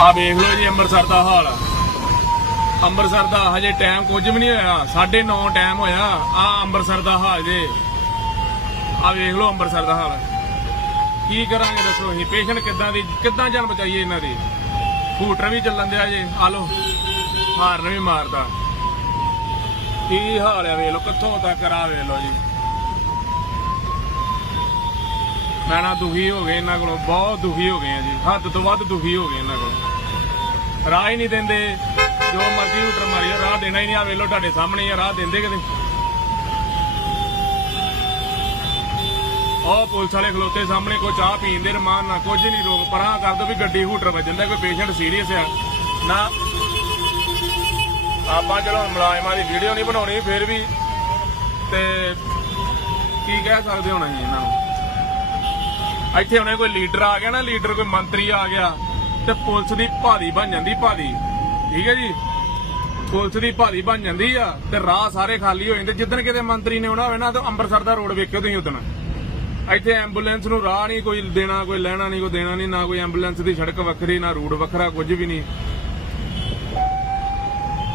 ਆ ਵੇਖ ਲਓ ਜੀ ਅੰਮ੍ਰਿਤਸਰ ਦਾ ਹਾਲ। ਅੰਮ੍ਰਿਤਸਰ ਦਾ ਹਜੇ ਟਾਈਮ ਕੁਝ ਵੀ ਨਹੀਂ ਹੋਇਆ। 9:30 ਟਾਈਮ ਹੋਇਆ। ਆ ਅੰਮ੍ਰਿਤਸਰ ਦਾ ਹਾਲ ਜੇ। ਆ ਵੇਖ ਲਓ ਅੰਮ੍ਰਿਤਸਰ ਦਾ ਹਾਲ। ਕੀ ਕਰਾਂਗੇ ਦੱਸੋ ਅਸੀਂ? ਪੇਸ਼ੈਂਟ ਕਿੱਦਾਂ ਦੀ ਕਿੱਦਾਂ ਜਾਨ ਬਚਾਈਏ ਇਹਨਾਂ ਦੀ? ਹੂਟਰ ਵੀ ਚੱਲਣ ਦਿਆ ਜੇ। ਆ ਲੋ ਹਾਰਨ ਵੀ ਮਾਰਦਾ। ਕੀ ਹਾਲ ਆ ਵੇਖ ਲਓ। ਕਿੱਥੋਂ ਤੱਕ ਆ ਵੇਖ ਲਓ ਜੀ। ਮੈਂ ਨਾ ਦੁਖੀ ਹੋ ਗਏ ਇਹਨਾਂ ਕੋਲੋਂ। ਬਹੁਤ ਦੁਖੀ ਹੋ ਗਏ ਆ ਜੀ। ਹੱਦ ਤੋਂ ਵੱਧ ਦੁਖੀ ਹੋ ਗਏ ਇਹਨਾਂ ਕੋਲੋਂ। ਰਾਹ ਹੀ ਨਹੀਂ ਦਿੰਦੇ। ਜੋ ਮਰਜ਼ੀ ਹੂਟਰ ਮਾਰੀ ਜਾਓ, ਰਾਹ ਦੇਣਾ ਹੀ ਨਹੀਂ। ਆ ਵੇਖ ਤੁਹਾਡੇ ਸਾਹਮਣੇ ਆ ਰਾਹ ਦਿੰਦੇ ਕਿਤੇ? ਉਹ ਪੁਲਿਸ ਵਾਲੇ ਖਲੋਤੇ ਸਾਹਮਣੇ ਕੋਈ ਚਾਹ ਪੀਣ ਦੇ ਰਮਾਨ ਨਾ ਕੁਝ ਨਹੀਂ ਰੋਕ ਪਰਾਂ ਕਰ ਦੋ ਵੀ ਗੱਡੀ ਹੂਟਰ ਵੱਜਣ ਦਾ ਕੋਈ ਪੇਸ਼ੈਂਟ ਸੀਰੀਅਸ ਆ। ਨਾ। ਆਪਾਂ ਚਲੋ ਮੁਲਾਜ਼ਮਾਂ ਦੀ ਵੀਡੀਓ ਨਹੀਂ ਬਣਾਉਣੀ ਫਿਰ ਵੀ ਤੇ ਕੀ ਕਹਿ ਸਕਦੇ ਹੁਣ ਅਸੀਂ ਇਹਨਾਂ ਨੂੰ? ਇੱਥੇ ਹੁਣੇ ਕੋਈ ਲੀਡਰ ਆ ਗਿਆ ਨਾ ਲੀਡਰ ਕੋਈ ਮੰਤਰੀ ਆ ਗਿਆ। ਤੇ ਪੁਲਿਸ ਦੀ ਭਾਰੀ ਬਣ ਜਾਂਦੀ ਭਾਰੀ। ਠੀਕ ਹੈ ਜੀ? ਪੁਲਿਸ ਦੀ ਭਾਰੀ ਬਣ ਜਾਂਦੀ ਆ ਤੇ ਰਾਹ ਸਾਰੇ ਖਾਲੀ ਹੋ ਜਾਂਦੇ। ਜਿੱਦਣ ਕਿਤੇ ਮੰਤਰੀ ਨੇ ਆਉਣਾ ਹੋਵੇ ਨਾ, ਤਾਂ ਅੰਮ੍ਰਿਤਸਰ ਦਾ ਰੋਡ ਵੇਖਿਓ ਤੁਸੀਂ ਉਦਣ। ਇੱਥੇ ਐਂਬੂਲੈਂਸ ਨੂੰ ਰਾਹ ਨਹੀਂ ਕੋਈ ਦੇਣਾ, ਕੋਈ ਲੈਣਾ ਨਹੀਂ, ਕੋਈ ਦੇਣਾ ਨਹੀਂ, ਨਾ ਕੋਈ ਐਂਬੂਲੈਂਸ ਦੀ ਸੜਕ ਵੱਖਰੀ, ਨਾ ਰੂਟ ਵੱਖਰਾ, ਕੁਝ ਵੀ ਨਹੀਂ।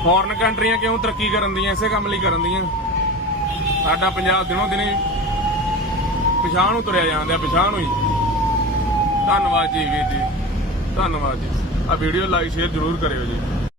ਫੋਰਨ ਕੰਟਰੀਆਂ ਕਿਉਂ ਤਰੱਕੀ ਕਰਨ ਦੀਆਂ, ਇਸੇ ਕੰਮ ਲਈ ਕਰਨ ਦੀਆਂ? ਸਾਡਾ ਪੰਜਾਬ ਦਿਨੋਂ ਦਿਨੇ ਪਛਾਣ ਨੂੰ ਤੁਰਿਆ ਜਾਂਦਾ, ਪਛਾਣ ਨੂੰ ਧੰਨਵਾਦ ਜੀ ਵੀਰ ਜੀ। ਧੰਨਵਾਦ ਜੀ। ਆ ਵੀਡੀਓ ਲਾਈਕ ਸ਼ੇਅਰ ਜ਼ਰੂਰ ਕਰਿਓ ਜੀ।